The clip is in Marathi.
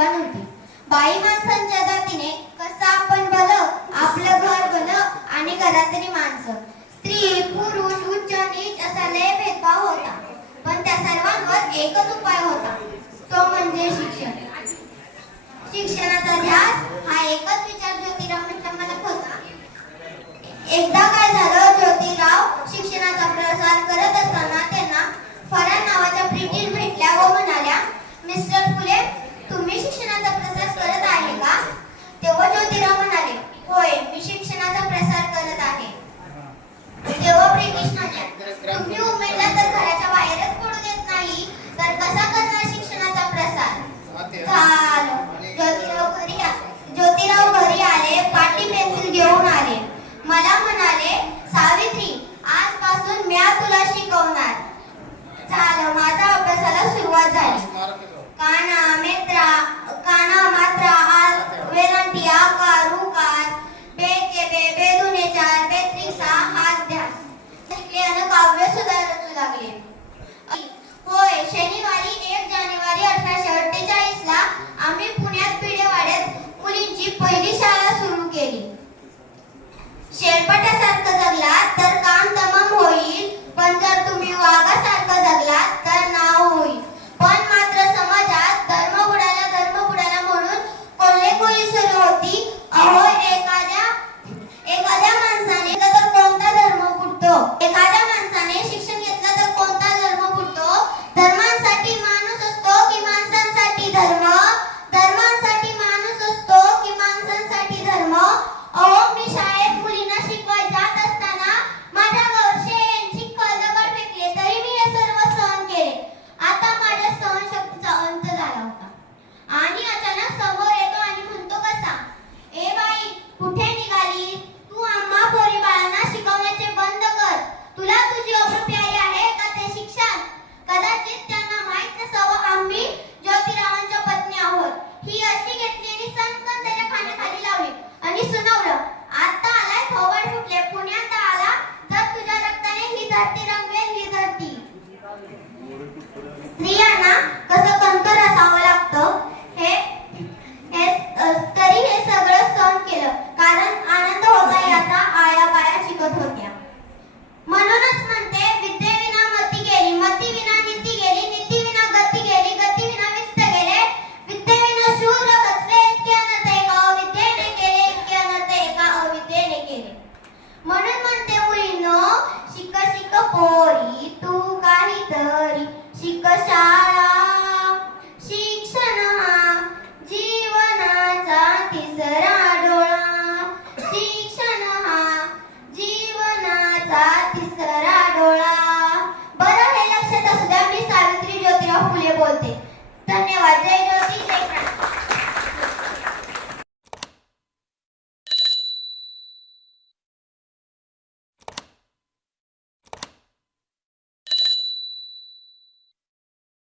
शोभा नव्हती. बाई माणसांच्या जातीने कसं आपण भलं, आपलं घर भलं आणि घरातली माणसं. स्त्री पुरुष उच्च नीच असा लय भेदभाव होता, पण त्या सर्वांवर एकच उपाय होता, तो म्हणजे शिक्षण. शिक्षणाचा ध्यास हा एकच विचार ज्योतिरावांच्या मनात होता. एकदा काय झालं, ज्योतिराव शिक्षणाचा प्रसार करत असताना त्यांना फरान नावाच्या ब्रिटिश भेटल्या व म्हणाल्या, मिस्टर फुले,